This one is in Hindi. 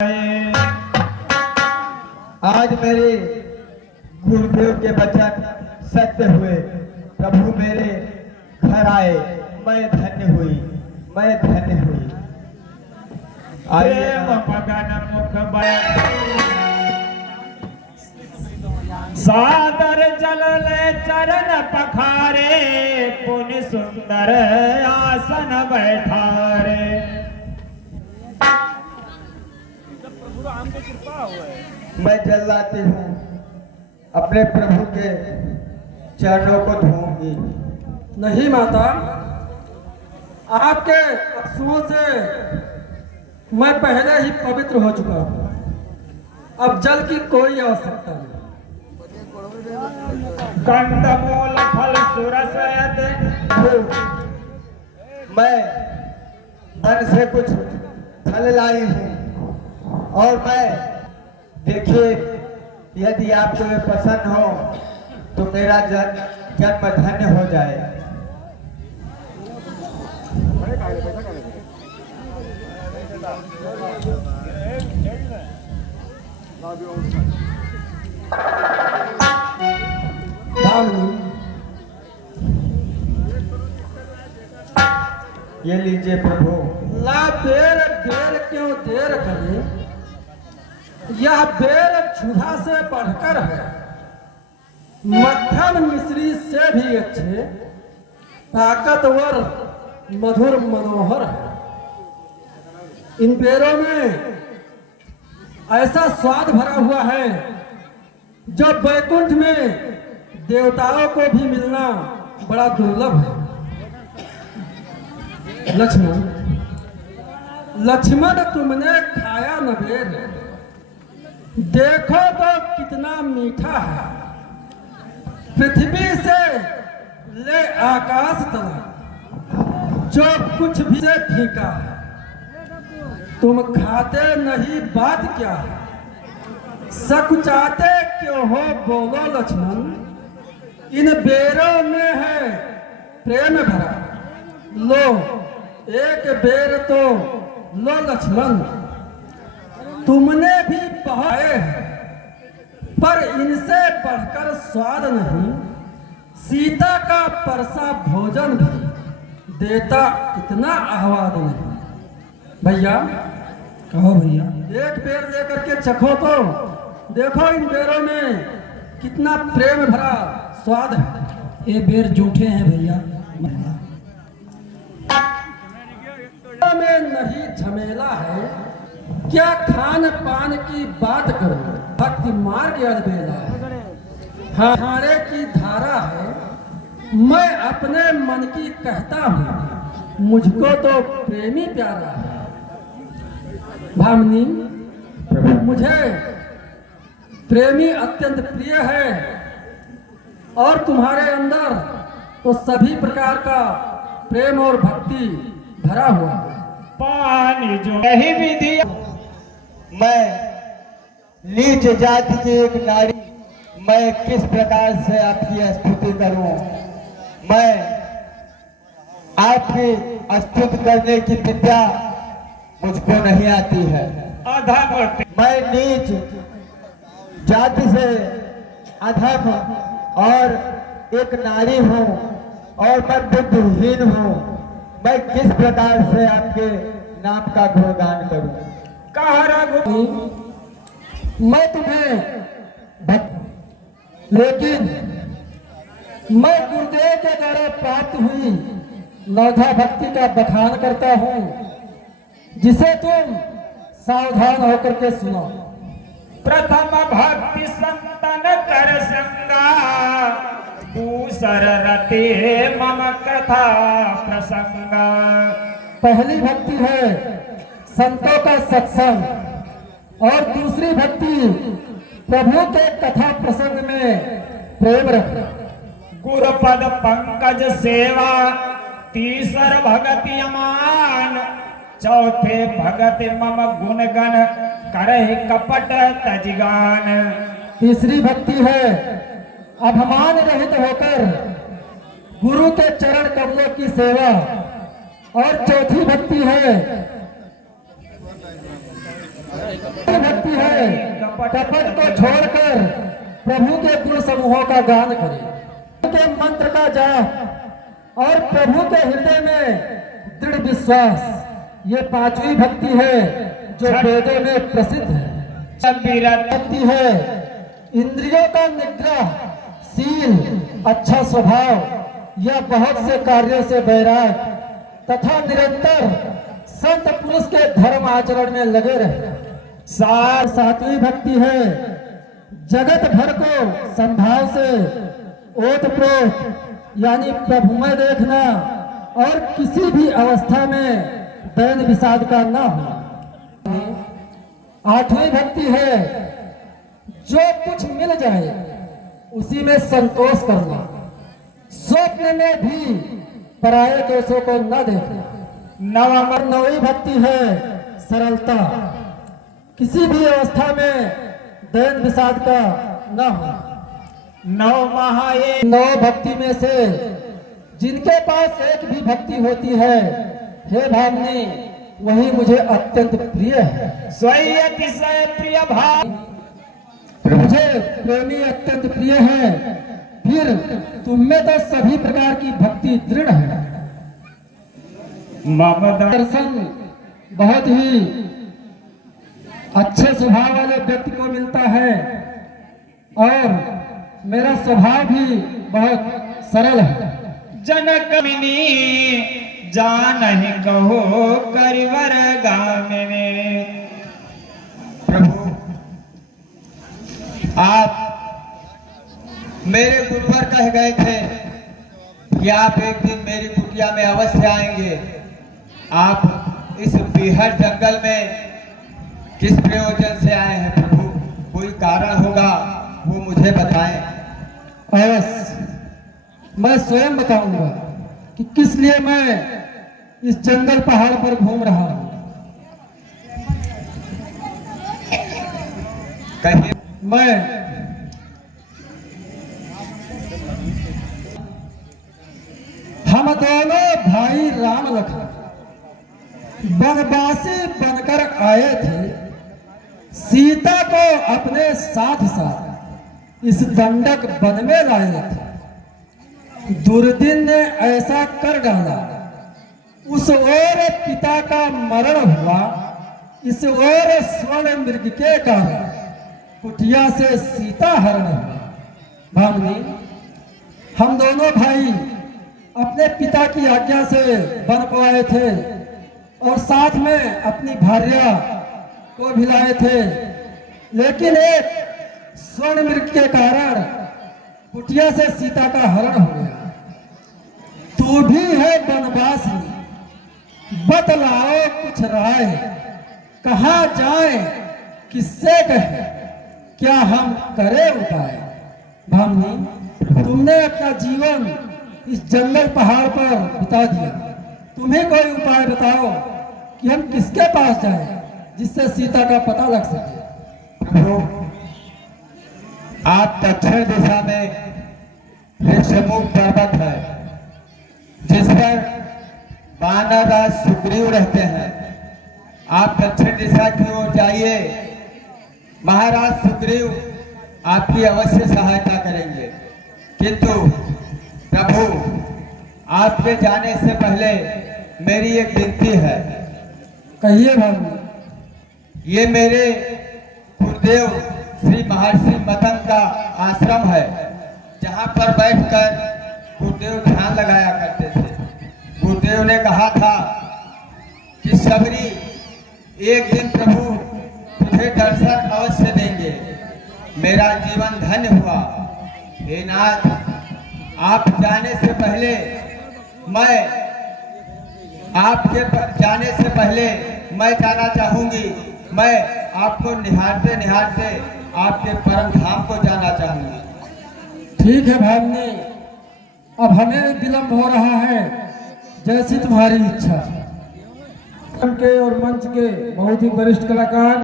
आज मेरे गुरुदेव के वचन सत्य हुए। प्रभु मेरे घर आए, मैं धन्य हुई, मैं धन्य हुई। प्रेम मगन मुख सादर जलले चरण पखारे, पुनि सुंदर आसन बैठारे। मैं जल्लाती हूँ, अपने प्रभु के चरणों को धोऊंगी। नहीं माता, आपके अश्रुओं से मैं पहले ही पवित्र हो चुका हूँ। अब जल की कोई आवश्यकता नहीं। कंदमूल फल सुरसयत, मैं वन से कुछ फल लाई हूँ और मैं देखिए, यदि आपको ये पसंद हो तो मेरा जन्म धन्य हो जाए। ये लीजिए प्रभु। ला बेर बेर क्यों देर करे, यह बेर क्षुधा से बढ़कर है, मक्खन मिश्री से भी अच्छे, ताकतवर मधुर मनोहर है। इन बेरों में ऐसा स्वाद भरा हुआ है जो बैकुंठ में देवताओं को भी मिलना बड़ा दुर्लभ है। लक्ष्मण, लक्ष्मण तुमने खाया न बेर, देखो तो कितना मीठा है। पृथ्वी से ले आकाश तक जो कुछ भी से फीका है, तुम खाते नहीं बात क्या है, सकुचाते क्यों हो बोलो लक्ष्मण। इन बेरों में है प्रेम भरा, लो एक बेर तो लो लक्ष्मण। तुमने भी बहाए हैं, पर इनसे बढ़कर स्वाद नहीं। सीता का परसा भोजन भी देता इतना आह्वाद नहीं। भैया, कहो भैया। एक बेर लेकर के चखो तो देखो, इन बेरों में कितना प्रेम भरा स्वाद है। ये बेर जूठे हैं भैया। में नहीं झमेला है, क्या खान पान की बात करो, भक्ति मार्ग अलबेला है। हारे की धारा है, मैं अपने मन की कहता हूँ, मुझको तो प्रेमी प्यारा है। भामिनी, मुझे प्रेमी अत्यंत प्रिय है और तुम्हारे अंदर तो सभी प्रकार का प्रेम और भक्ति भरा हुआ है। पानी जो यही विधि। मैं नीच जाति की एक नारी, मैं किस प्रकार से आपकी स्तुति करूं। मैं आपकी स्तुति करने की विद्या मुझको नहीं आती है। मैं नीच जाति से अधम और एक नारी हूँ और मैं बुद्धिहीन हूँ। मैं किस प्रकार से आपके नाम का गुणगान करूं। मैं तुम्हें लेकिन मैं गुरुदेव के द्वारा प्राप्त हुई नवधा भक्ति का बखान करता हूँ, जिसे तुम सावधान होकर के सुनो। प्रथम भक्ति संतन कर संगा, दूसर रते मम कथा प्रसंगा। पहली भक्ति है संतों का सत्संग और दूसरी भक्ति प्रभु के कथा प्रसंग में प्रेम रखना। गुरुपद पंकज सेवा, तीसर भगति अमान, चौथे भगति मम गुण गण करहि कपट तजगान। तीसरी भक्ति है अभिमान रहित होकर गुरु के चरण कमलों की सेवा और चौथी भक्ति है भक्ति है कपट को छोड़कर प्रभु के गुण समूहों का गान करे, के मंत्र का जाप और प्रभु के हृदय में दृढ़ विश्वास, ये पांचवी भक्ति है जो वेदों में प्रसिद्ध है। भक्ति है इंद्रियों का निग्रह, शील, अच्छा स्वभाव या बहुत से कार्यों से वैराग तथा निरंतर संत पुरुष के धर्म आचरण में लगे रहे। सातवीं भक्ति है जगत भर को संभाव से ओतप्रोत यानी प्रभुमय देखना और किसी भी अवस्था में दैन विषाद का न होना। आठवीं भक्ति है जो कुछ मिल जाए उसी में संतोष करना, स्वप्न में भी पराये दोषों को न देखना। नौवीं भक्ति है सरलता, किसी भी अवस्था में दैन विषाद का न होना। नौ भक्ति में से जिनके पास एक भी भक्ति होती है, हे भावनी, वही मुझे अत्यंत प्रिय है। स्वयं प्रिय भाव, मुझे प्रेमी अत्यंत प्रिय है, फिर तुम में तो सभी प्रकार की भक्ति दृढ़ है। दर्शन बहुत ही अच्छे स्वभाव वाले व्यक्ति को मिलता है और मेरा स्वभाव भी बहुत सरल है। जनक मिनी जानहि कहो करिवर गामिनी। प्रभु, आप मेरे गुरुवर कह गए थे कि आप एक दिन मेरी कुटिया में अवश्य आएंगे। आप इस बीहड़ जंगल में किस प्रयोजन से आए हैं प्रभु? कोई कारण होगा, वो मुझे बताएं। अवश्य मैं स्वयं बताऊंगा कि किस लिए मैं इस जंगल पहाड़ पर घूम रहा हूं। कहिए। मैं हम दोनों भाई राम लखन वनवासी बनकर आए थे, सीता को अपने साथ साथ इस दंडक वन में लाए थे। दुर्दिन ने ऐसा कर डाला, उस ओर पिता का मरण हुआ, इस ओर स्वर्ण मृग के कारण कुटिया से सीता हरण हुआ। भामनी, हम दोनों भाई अपने पिता की आज्ञा से वन को आए थे और साथ में अपनी भार्या को भी लाए थे, लेकिन एक स्वर्ण मृग के कारण कुटिया से सीता का हरण हो गया। तू भी है वनवासी, बतलाओ कुछ राय, कहाँ जाए, किससे कहे, क्या हम करें उपाय? भामनी, तुमने अपना जीवन इस जंगल पहाड़ पर बिता दिया, तुम्हें कोई उपाय बताओ कि हम किसके पास जाएं जिससे सीता का पता लग सके। प्रभु, आप दक्षिण दिशा में एक समूह पर्वत है जिस पर वानरराज सुग्रीव रहते हैं। आप दक्षिण दिशा की ओर जाइए, महाराज सुग्रीव आपकी अवश्य सहायता करेंगे। किंतु प्रभु, आपके जाने से पहले मेरी एक विनती है। कहिए भाई। ये मेरे गुरुदेव श्री महर्षि मतंग का आश्रम है, जहाँ पर बैठकर गुरुदेव ध्यान लगाया करते थे। गुरुदेव ने कहा था कि सबरी, एक दिन प्रभु तुझे दर्शन अवश्य देंगे। मेरा जीवन धन्य हुआ। हे नाथ, आप जाने से पहले मैं जाना चाहूंगी। मैं आपको निहारते निहारते आपके परम धाम को जाना चाहूंगी। ठीक है भावनी, अब हमें विलंब हो रहा है, जैसी तुम्हारी इच्छा। के और मंच के बहुत ही वरिष्ठ कलाकार